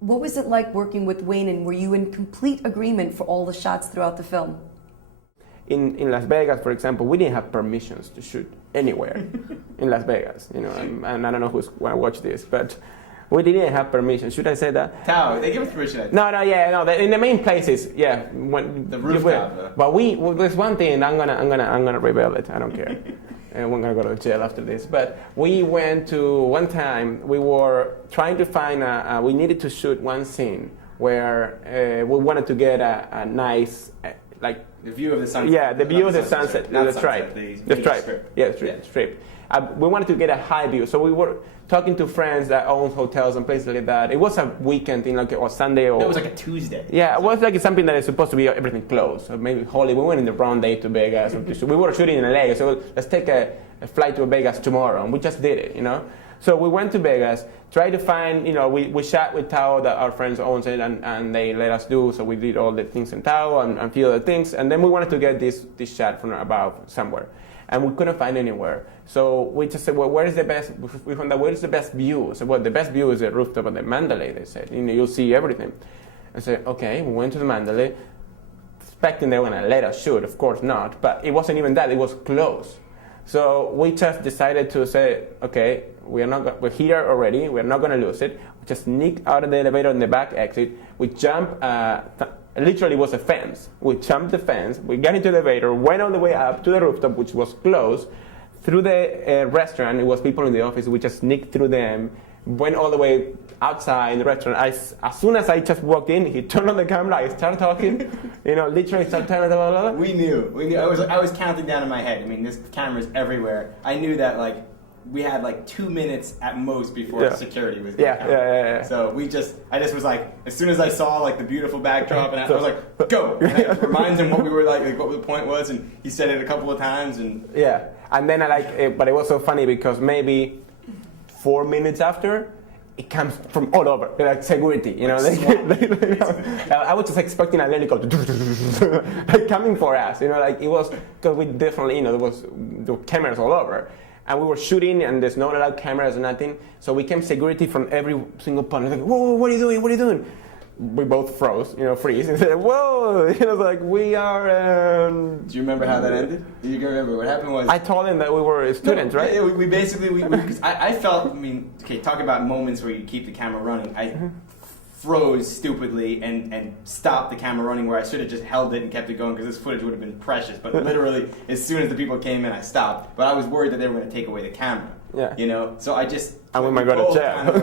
What was it like working with Wayne, and were you in complete agreement for all the shots throughout the film? In Las Vegas, for example, we didn't have permissions to shoot anywhere in Las Vegas, you know, and I don't know who's going to watch this, but we didn't have permission. Should I say that? Tao, they give us permission. No. In the main places, yeah. The rooftop, though. But there's one thing. I'm gonna reveal it. I don't care. And we're gonna go to jail after this. But we went to one time. We were trying to find we needed to shoot one scene where we wanted to get a nice like. The view of the sunset. Yeah, the view of the sunset. The stripe. The stripe. Yeah, strip. We wanted to get a high view, so we were talking to friends that own hotels and places like that. It was a weekend thing, like or Sunday or. No, it was like a Tuesday. Yeah, it was like something that is supposed to be everything closed. So maybe Hollywood. We went in the wrong day to Vegas. We were shooting in LA, so let's take a flight to Vegas tomorrow, and we just did it, you know. So we went to Vegas, tried to find, you know, we shot with Tao, that our friends owns it, and they let us do. So we did all the things in Tao and a few other things, and then we wanted to get this shot from above somewhere, and we couldn't find anywhere. So we just said, well, where is the best? We found out where is the best view. So well, the best view is the rooftop of the Mandalay. They said, you know, you'll see everything. I said, okay. We went to the Mandalay, expecting they were gonna let us shoot. Of course not, but it wasn't even that. It was closed. So we just decided to say, okay, we're here already. We're not going to lose it. We just sneaked out of the elevator in the back exit. We jumped, literally was a fence. We jumped the fence. We got into the elevator, went all the way up to the rooftop, which was closed. Through the restaurant, it was people in the office. We just sneaked through them, went all the way outside in the restaurant. As soon as I just walked in, he turned on the camera. I started talking, you know, literally started telling blah, blah, blah. We knew. I was counting down in my head. I mean, this camera's everywhere. I knew that like we had like 2 minutes at most before security was going to come. Yeah. So I just was like, as soon as I saw like the beautiful backdrop, and I was like, go. And I reminds him what we were like what the point was, and he said it a couple of times, and yeah. And then I like it, but it was so funny because maybe 4 minutes after, it comes from all over, like security, you know. I was just expecting an helicopter like coming for us, you know, like it was, because we definitely, you know, there were cameras all over. And we were shooting, and there's not allowed cameras or nothing. So we came security from every single point. Like, whoa, what are you doing? What are you doing? We both froze, you know, freeze, and said, whoa, you know, like we are. Do you remember how that ended? Do you remember what happened? Was I told him that we were students, right? We basically, because I felt, I mean, okay, talk about moments where you keep the camera running. I froze stupidly and stopped the camera running where I should have just held it and kept it going because this footage would have been precious. But literally, as soon as the people came in, I stopped. But I was worried that they were going to take away the camera. Yeah. You know, so I just. And we might go to jail. Kind of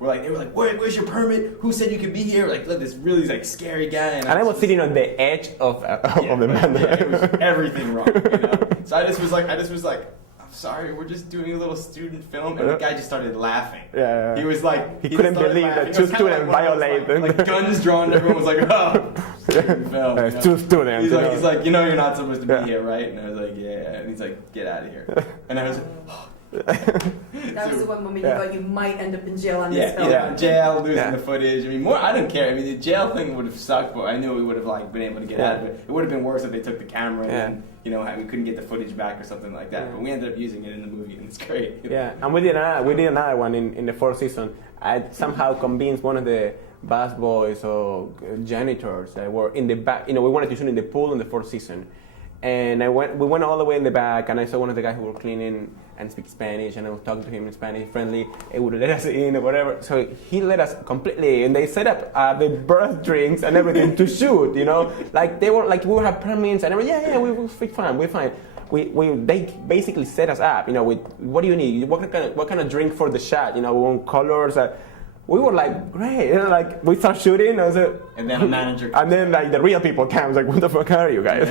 they were like, where's your permit? Who said you could be here? Like, look, this really like scary guy. And I was sitting on the edge of the Mandalay. Yeah, it was everything wrong. You know? So I just was like, I'm sorry, we're just doing a little student film, and the guy just started laughing. Yeah. He was like, he couldn't believe that two students violated. Like guns drawn, everyone was like, oh, student film. You know? Two students. He's like, you know, you're not supposed to be here, right? And I was like, yeah. And he's like, get out of here. And I was like, oh. That was the one moment you thought you might end up in jail on this film. Yeah, jail, losing the footage. I mean, I didn't care. I mean, the jail thing would have sucked, but I knew we would have like been able to get out of it. It would have been worse if they took the camera and you know we couldn't get the footage back or something like that. But we ended up using it in the movie, and it's great. Yeah, and we did another one in the fourth season. I somehow convinced one of the bus boys or janitors that were in the back. You know, we wanted to shoot in the pool in the fourth season. And we went all the way in the back, and I saw one of the guys who were cleaning and speak Spanish, and I was talking to him in Spanish, friendly. He would let us in or whatever. So he let us completely, and they set up the birth drinks and everything to shoot. You know, like they were like we would have permits and everything. Yeah, we're fine. We're fine. They basically set us up. You know, with what do you need? What kind of drink for the shot? You know, we want colors. We were like, great, you know, like we start shooting. And then a manager. And then like the real people came. I was like, what the fuck are you guys?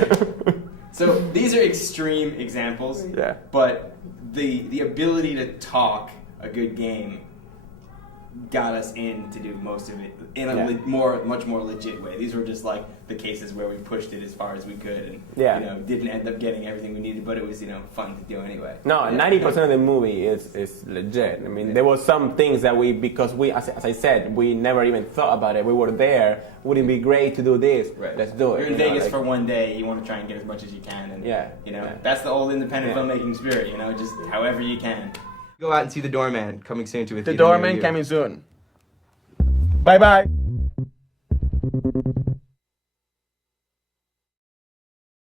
So these are extreme examples, but the ability to talk a good game got us in to do most of it in a much more legit way. These were just like the cases where we pushed it as far as we could, and you know, didn't end up getting everything we needed, but it was, you know, fun to do anyway. No, 90% of the movie is legit. I mean, there was some things that because we, as I said, we never even thought about it. We were there. Wouldn't it be great to do this? Right. Let's do it. You're in Vegas for one day. You want to try and get as much as you can, and you know, that's the old independent filmmaking spirit. You know, just however you can. Go out and see The Doorman coming soon to a The Doorman coming soon. Bye bye.